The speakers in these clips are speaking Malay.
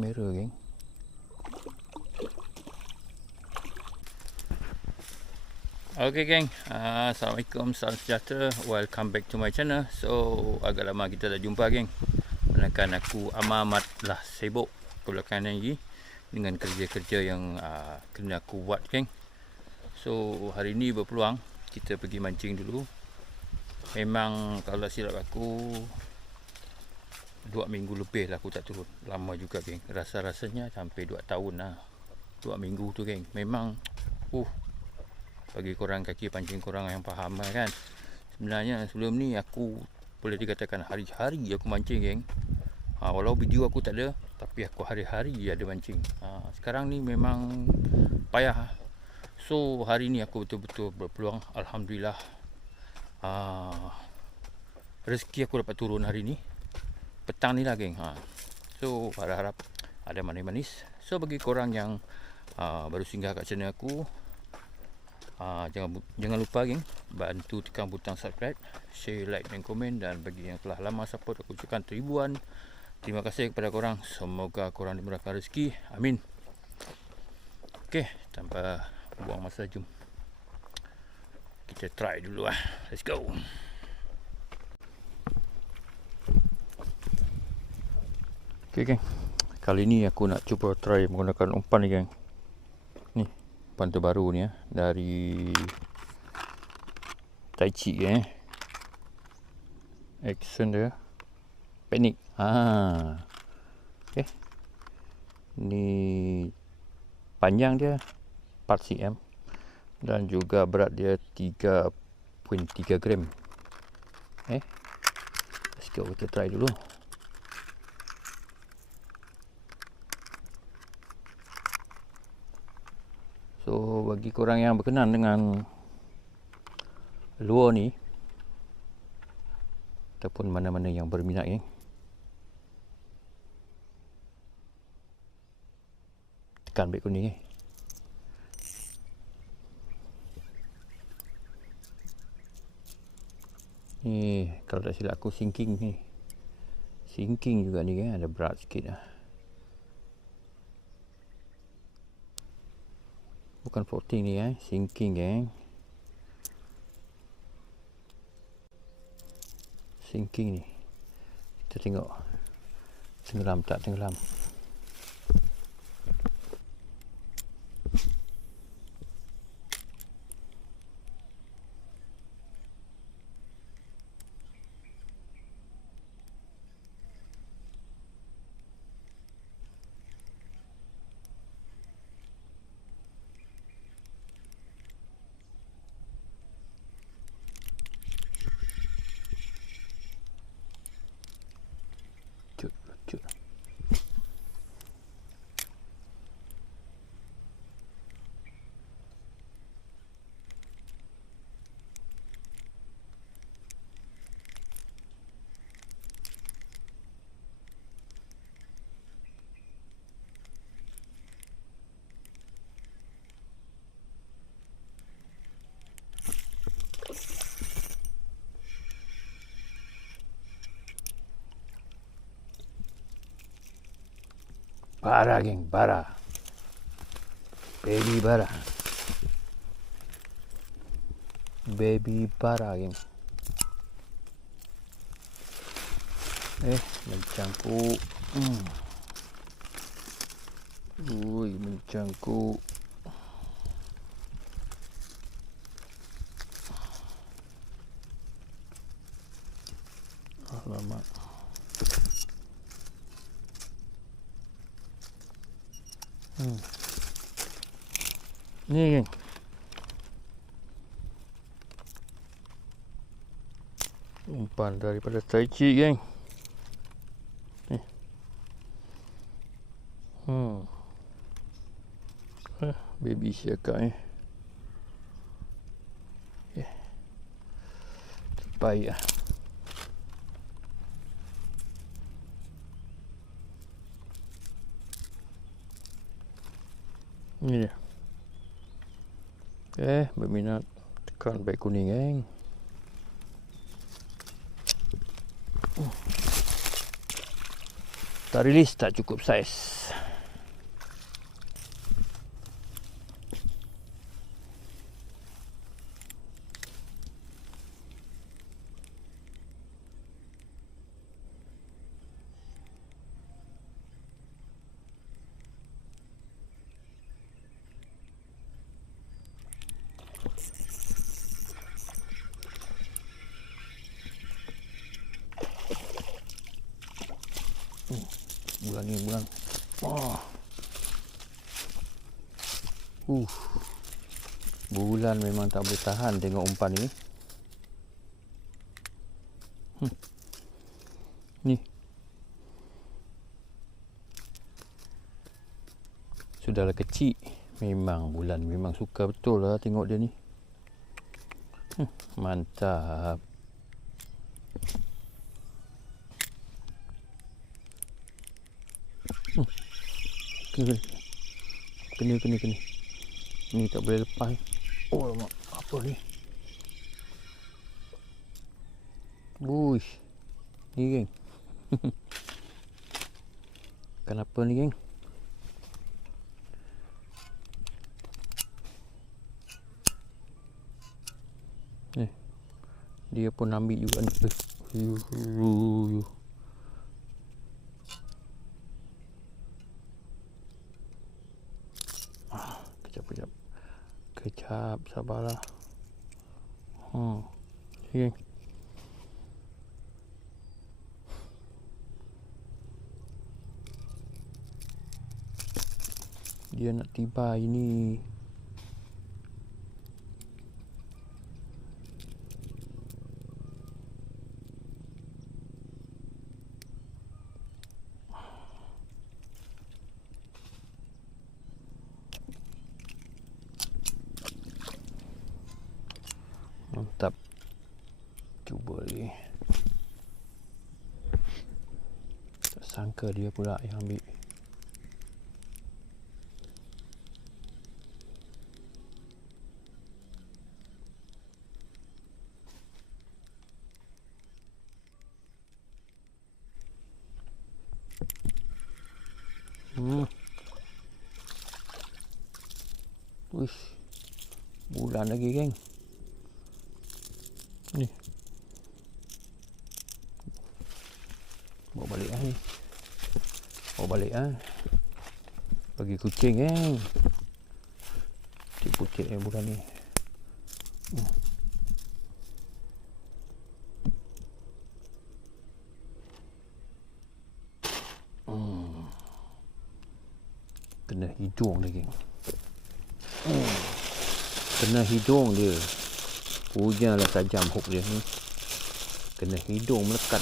Merah geng. Okay geng, Assalamualaikum, salam sejahtera. Welcome back to my channel. So agak lama kita tak jumpa geng. Menakan aku amatlah sibuk belakangan ini dengan kerja-kerja yang kena aku buat geng. So hari ni berpeluang kita pergi mancing dulu. Memang kalau silap aku 2 minggu lebih lah aku tak turun. Lama juga geng. Rasa-rasanya sampai 2 tahun lah 2 minggu tu geng. Memang bagi korang kaki pancing korang yang faham kan. Sebenarnya sebelum ni aku boleh dikatakan hari-hari aku mancing geng. Walau video aku tak ada, tapi aku hari-hari ada mancing. Sekarang ni memang payah. So hari ni aku betul-betul berpeluang. Alhamdulillah, rezeki aku dapat turun hari ni. Petang ni lah geng. So harap-harap ada manis-manis. So bagi korang yang baru singgah kat channel aku, jangan lupa geng, bantu tekan butang subscribe, share, like dan komen. Dan bagi yang telah lama support, aku ucapkan ribuan terima kasih kepada korang. Semoga korang dimurahkan rezeki, amin. Okey, tanpa buang masa, jom kita try dulu lah. Let's go. Okey geng, kali ni aku nak cuba try menggunakan umpan ni geng. Ni umpan terbaru ni dari Tai Chi action dia Panic. Okay, ni panjang dia 4 cm dan juga berat dia 3.3 gram. Let's go, kita try dulu. So bagi korang yang berkenan dengan lure ni ataupun mana-mana yang berminat tekan beg kuning ni. Kalau tak silap aku sinking juga ni ada berat sikit lah. Bukan floating ni sinking sinking ni. Kita tengok tenggelam tak tenggelam. Lucut. Bara geng, bara. Baby bara. Baby bara geng. Mencangkuk. Mencangkuk. Alamak. Ni geng, umpan daripada Tai Chi geng. Baby siakak terbaik lah. Ni dia. Berminat tekan beg kuning geng. Tak rilis, tak cukup saiz. Bulan ni bulan. Bulan memang tak boleh tahan tengok umpan ni. Ni. Sudahlah kecil. Memang bulan memang suka betul lah tengok dia ni. Mantap. Kena. Ni tak boleh lepas. Oh lama. Apa ni? Bush. Ni geng. Kenapa ni geng? Dia pun ambil juga ni. Kejap, sabarlah. Okay. Dia nak tiba ini. Mantap. Cuba lagi. Tak sangka dia pula yang ambil. Uish. Bulan lagi geng. Ni. Bawa balik lah ni. Bawa balik lah. Bagi kucing geng. Kucing bulan ni. Kena hidung dia geng. Kena hidung dia. Pujalah tajam hook dia ni. Kena hidung melekat.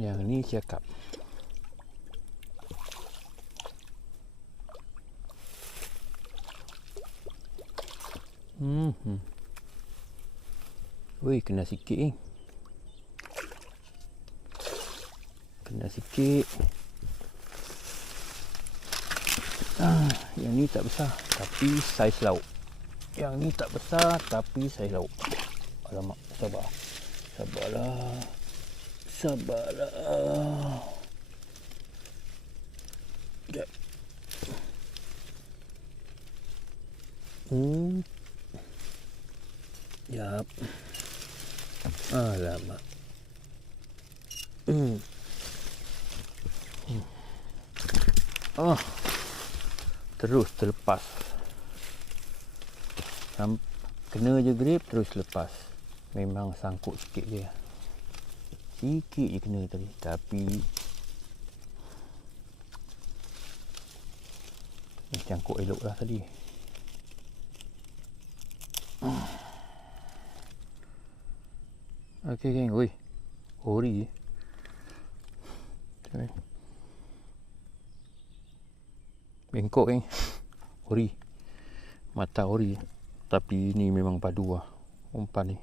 Yang ni cakap. Wih, kena sikit Kena sikit. Yang ni tak besar tapi saiz lauk. Yang ni tak besar tapi saiz lauk. Alamak, sabarlah. Sekejap. Sekejap. Alamak. Terus terlepas. Kena je grip terus lepas. Memang sangkut sikit je. Sikit je kena tadi. Tapi cangkuk elok lah tadi. Okey geng, oi. Ori. Bengkok geng. Ori. Mata ori. Tapi ni memang padu lah umpan ni.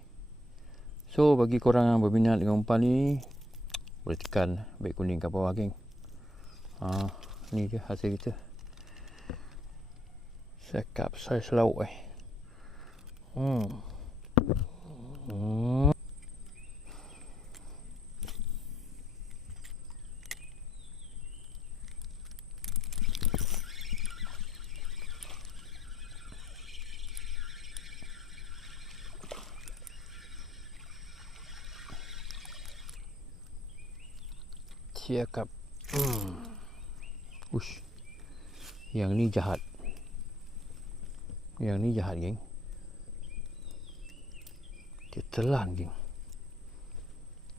So bagi korang yang berminat dengan umpan ni, boleh tekan beg kuning kat bawah geng. Ni je hasil kita. Cakap saiz lauk Cakap. Ush. Yang ni jahat. Yang ni jahat geng. Dia telan geng.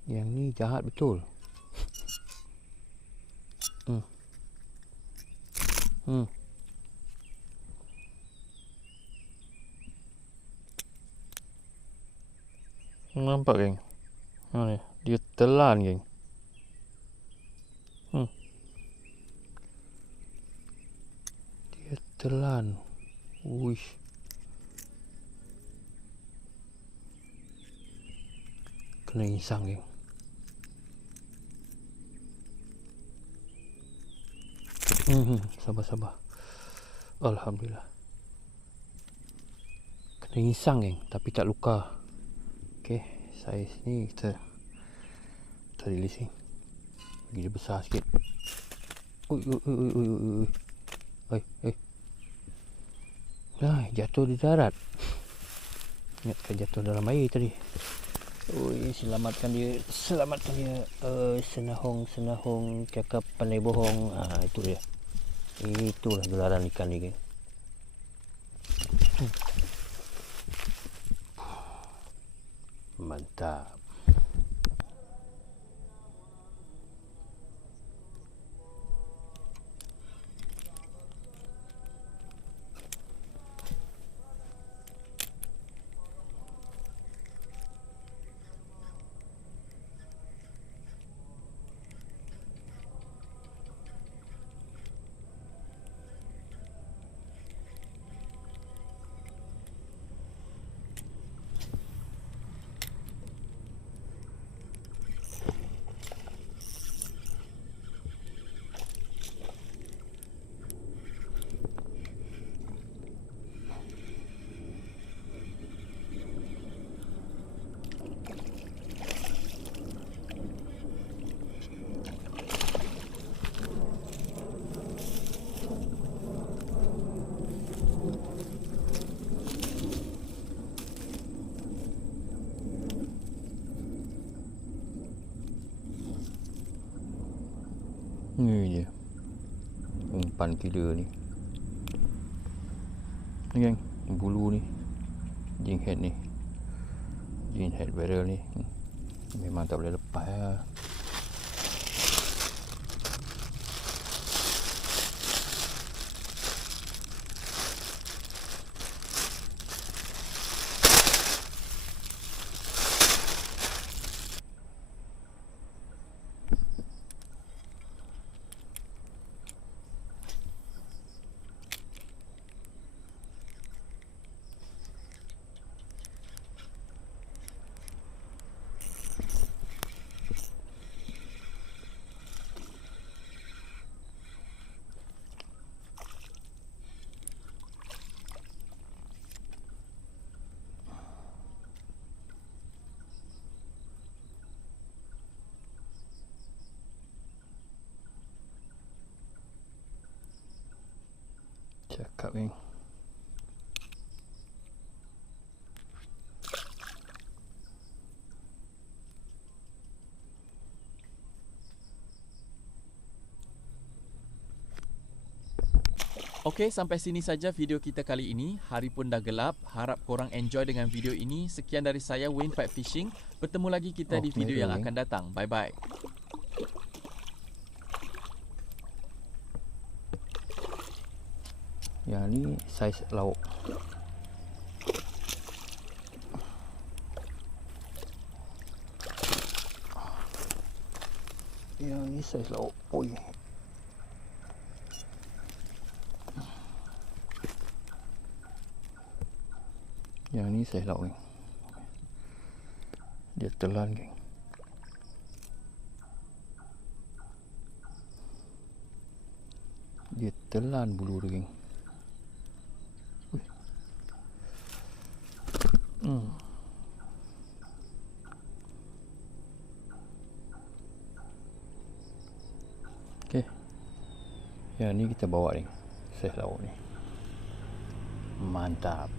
Yang ni jahat betul. Nampak geng. Dia telan geng. Dia telan. Uish. Kena insang geng. Sabar. Alhamdulillah. Kena insang geng, tapi tak luka. Okey, saiz ni kita release ni. Bagi dia besar sikit. Ui. Jatuh di darat. Ingatkan jatuh dalam air tadi. Ui, selamatkan dia. Senahong cakap pandai bohong. Itu dia. Itulah gelaran ikan ni. Mantap. Ni je umpan killer ni. Ni geng, bulu ni, jing head barrel ni memang tak boleh lepas lah. Cakap ni. Okey, sampai sini saja video kita kali ini. Hari pun dah gelap. Harap korang enjoy dengan video ini. Sekian dari saya, Wayne Pipe Fishing. Bertemu lagi kita di video yang akan datang. Bye-bye. Yang ni saiz lauk. Yang ni saiz lauk poi. Yang ni saiz lauk, geng. Dia telan, geng. Dia telan bulu dia, geng. Okey. Yang ni kita bawa ni. Saiz lauk ni. Mantap.